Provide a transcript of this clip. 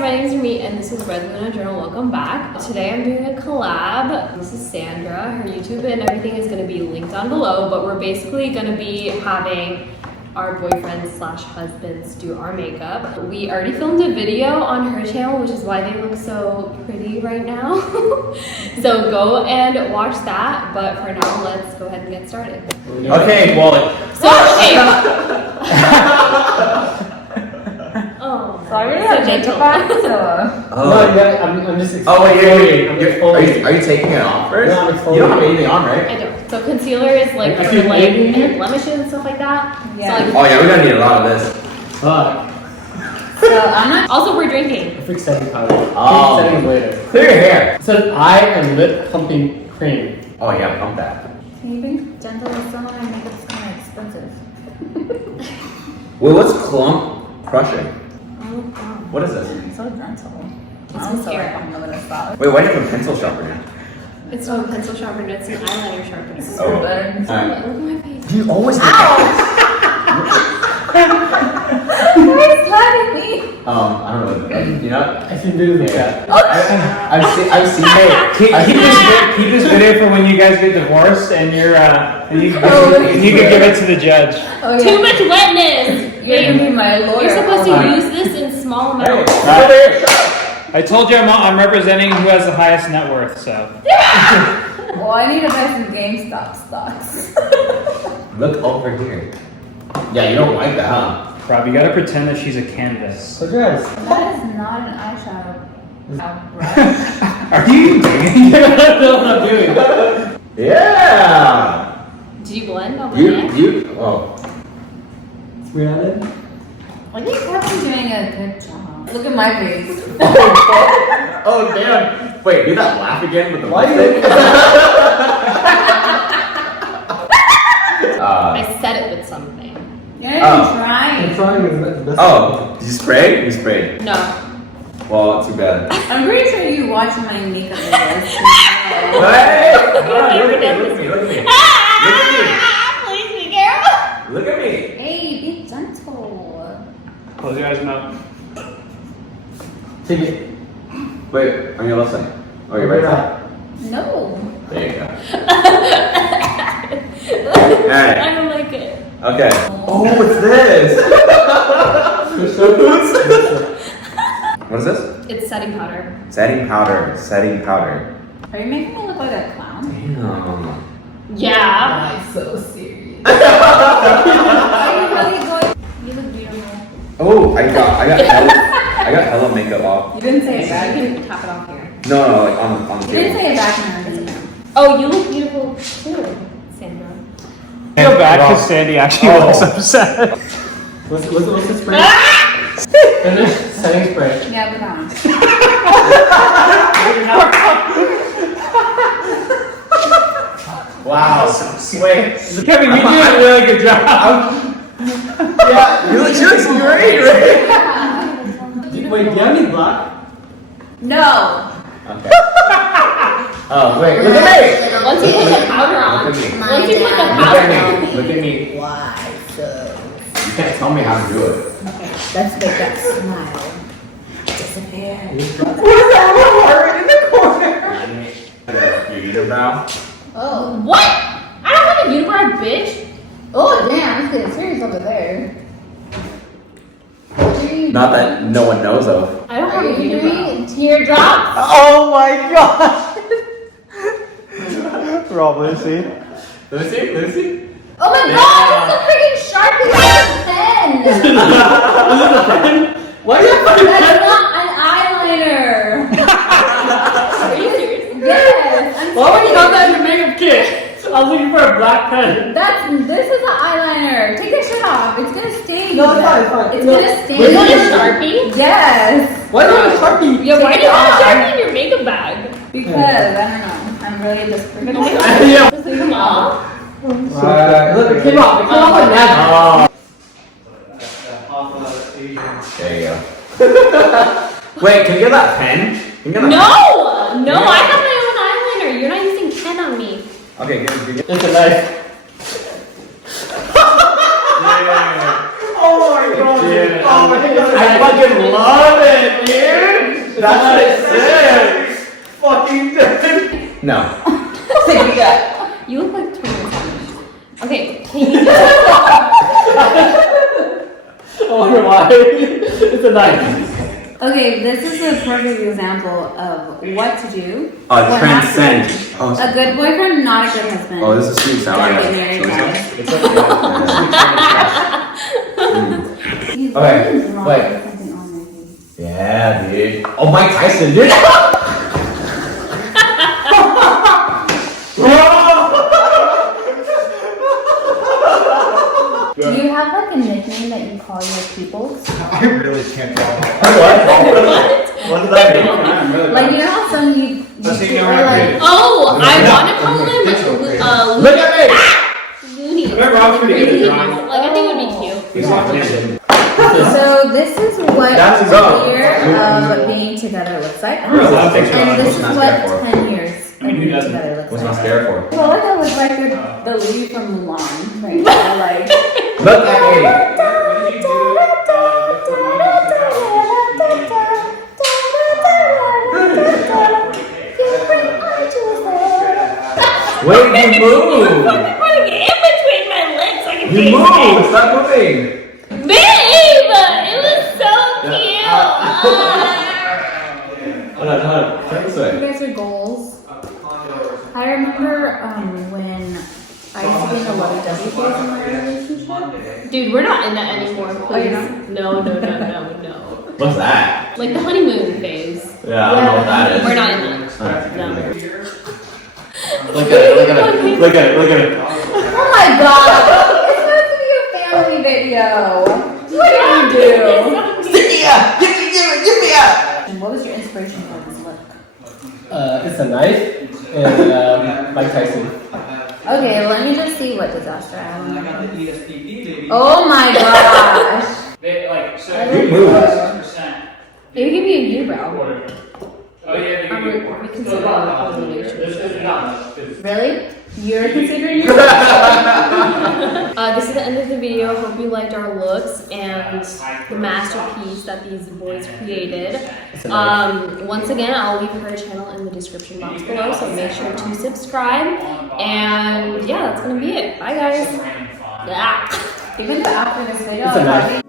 my name is Ramit and this is Red Luna Journal. Welcome back. Today I'm doing a collab. This is Sandra. Her YouTube and everything is going to be linked down below, but we're basically going to be having our boyfriends slash husbands do our makeup. We already filmed a video on her channel, which is why they look so pretty right now. So go and watch that, but for now, let's go ahead and get started. Okay, well... Oh, sorry, so gentle. I'm just exfoliating. Oh, wait, are you taking it off first? No, I'm exfoliating. You don't have anything on, right? I don't. So concealer is like for like any blemishes and stuff like that. Yeah. So, like, oh yeah, we're gonna need a lot of this. So I'm not. Also, we're drinking. I fix setting powder. Oh. Settings later. Clear your hair. It says eye and lip pumping cream. Oh yeah, pump that. Can you be gentle with someone? My makeup's kind of expensive. Wait, what's clump crushing? Oh, What is this? I'm so gentle. It's I'm so mascara. I'm gonna stop. Wait, why do you have a pencil sharpener? It's not a pencil sharpener. It's an eyeliner sharpener. Oh. Better. Look at my face. You always do Why is slapping me? I don't know. You know? I can do that. I've seen it. Keep this video for when you guys get divorced and you're you can give it to the judge. Oh, yeah. Too much wetness. You're gonna be my lawyer. You're supposed to Hold on. use this in small amounts. I told you I'm representing who has the highest net worth, so. Well, I need to buy some GameStop stocks. Look over here. Yeah, you don't like that, huh? Rob, you gotta pretend that she's a canvas. So guys, That is not an eyeshadow. Are you doing it? I don't know what I'm doing. Yeah. Did you blend on my neck? Oh. We're not in? I think Kevin's doing a good job. Look at my face. Oh damn! Wait, do that laugh again with the Why lipstick? I said it with something. You're not even trying. I'm trying to the best. Oh, did you spray? You sprayed. No. Well, too bad. I'm pretty sure you watch my makeup videos. Hey! Look at me! Look at me! Please be careful. Look at me! Hey, be gentle. Close your eyes now. Take it. Wait, on your left side. Oh, you're right side. No. There you go. I don't like it. Okay. Oh, what's this? What is this? It's setting powder. Setting powder. Setting powder. Are you making me look like a clown? Damn. Yeah. I'm so serious. Are you really going? You look beautiful. Oh, I got hella makeup off. You didn't say it back. You can tap it off here. No, like on the You didn't table. say it back in Oh, you look beautiful too, Sandra. Go back because Sandy actually looks upset. What's the spray? Finish setting spray. Yeah, put on. Wow. Wait. Kevin, you did a really good job. Yeah, she looks great, right? Wait, do you have any black? No. Okay. Oh, wait. Look at me. Once you put the powder on. Look at me. Once you put the Look powder at on. me. Look at me. Why so? You can't tell me how to do it. Okay, let's make that smile disappear. Your unibrow. Oh. What? I don't have a unibrow, bitch. Oh, damn, it's getting serious over there. Not that no one knows of. I don't Are have a you unibrow. doing teardrops? Oh my gosh. Rob, let me see. Let me see. Oh my god, it's a freaking Sharpie with a pen! Why do you have fucking That's not an eyeliner! Are you serious? Yes! I'm Why would you have serious. that in your makeup kit? I was looking for a black pen. This is an eyeliner. Take that shit off. It's gonna stain. No, it's fine, it's fine. It's No. gonna stain. You want a Sharpie? Yes. Why do you have a Sharpie? Yeah, why do you have a Take it Sharpie in your makeup bag? Because, I don't know. I'm really just freaking Yeah. Just leave them off. Look, it came off. It came off like magic. There you go. Wait, can you get that pen? Can you get that No! No, I have my own eyeliner. You're not using pen on me. Okay, give it. It's a knife. Yeah. Oh my god. Yeah. Oh my god. I fucking love it, dude. No. You look like 21 Savage. Okay, can you do I wonder why. It's a knife. Okay, this is a perfect example of what to do. what not to Transcend. do. A good boyfriend, not a good husband. Oh, this is sweet sour. Don't get married, guys. It's okay. He's Okay, something's wrong wait. with something on my face. Yeah, dude. Oh, Mike Tyson, dude. Do you have like a nickname that you call your peoples? I really can't tell. What? What did I do? Like you know how some you Let's see, people you're are right, like, Oh, I want to call him Look at me! Looney. Remember, I was pretty good at drawing. Like, I think it would be cute. He's watching. so this is what That's a go. year of being together looks like. I'll take you on. And this is What's what mascara for? 10 years of being together looks What's like. mascara for? Well, like I look like the lady from Mulan right now, like. Look at me! Wait, you move! Putting it in between my lips. I can You move! Stop moving! Babe, it was so cute. Hold on. Turn this You way. guys are goals. I remember when I used to be in the lovey-dovey phase in my relationship. Dude, we're not in that anymore. Oh, you're Please. not? No. What's that? Like the honeymoon phase. Yeah, I don't know what that is. We're not in that. Alright. No. Look at it. Oh my god! It's supposed to be a family video. What did you do? Yeah! Give me up! And what was your inspiration for this look? It's a knife and Mike Tyson. Okay, let me just see what disaster I have. Oh my gosh! You move. Maybe give me a unibrow. Oh, yeah, We consider that a relationship. Really? You're considering your This is the end of the video. Hope you liked our looks and the masterpiece that these boys created. Once again, I'll leave her channel in the description box below, so make sure to subscribe. And yeah, that's gonna be it. Bye, guys. Yeah. Even after this video, It's a I'll knife. probably